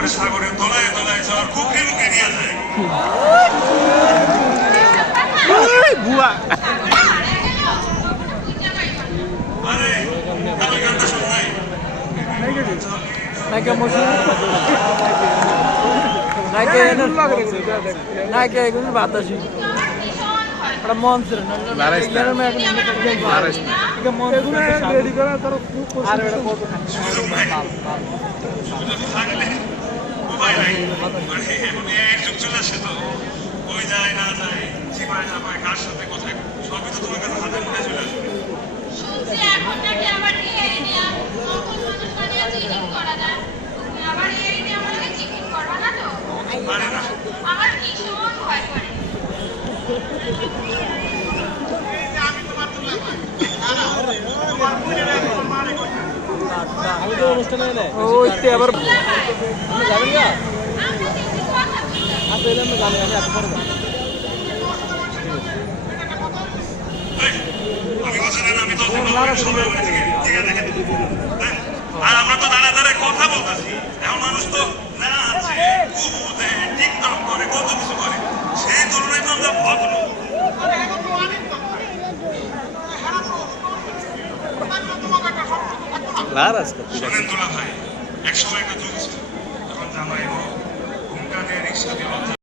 করে সাগরের তলায় তলায় যাওয়ার কুকরি মুখে নিয়ে যায় বুয়া আরে আমি গানটা বাতাসি থাকলে নাই চলে আসে তো কই যায় না যায় কার সাথে কোথায় সবই তো তোমার কাছে হাতে মুঠে চলে আসবে আমার ভীষণ ভয় করে আমি তো অনুষ্ঠানে এলে ওইতে আবার যাবেন না বলি এলে আমি জানি আমি এত পরে যাব। আমি কথা না আমি তো সময় হয়ে থেকে ঠিক আছে হ্যাঁ? আর আমরা তো দাঁড়া দাঁড়ায় কথা বলতেছি এখন মানুষ তো নাচে কুদে টিকটক করে কত কিছু করে সেই তুলনায় তো আমরা ভগ্ন লারাইস্তা। শোনেন তোলা ভাই এক সময় একটা যুগ ছিল তখন জামাই হোক রিক্সা দিয়ে